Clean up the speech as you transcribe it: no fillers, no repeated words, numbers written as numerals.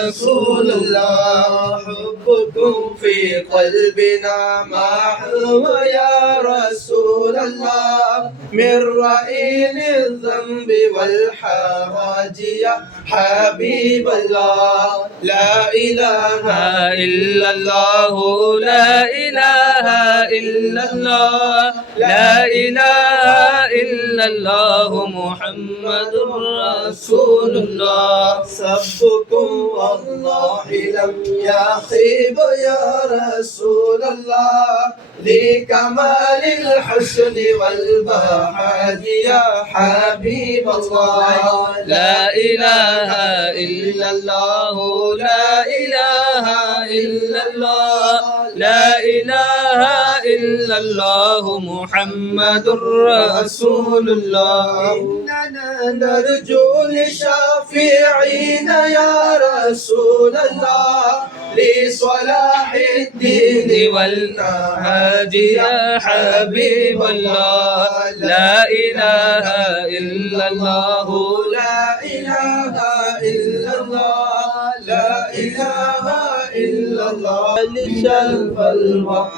رسول الله حبكم في قلبنا ما هو يا رسول الله من رئيل الذنب والحراج يا حبيب الله لا إله إلا الله لا إله إلا الله لا إله إلا الله محمد رسول الله سبكم والله لم يخيب يا رسول الله لكمال الحسن والبهاء يا حبيب الله لا إله إلا الله لا إله إلا الله لا إله إلا الله محمد رسول الله إننا نرجو لشافعين يا رسول الله لصلاح الدين والنهاج يا حبيب الله لا إله إلا الله لا إله إلا الله لا إله إلا الله لشرف الوقت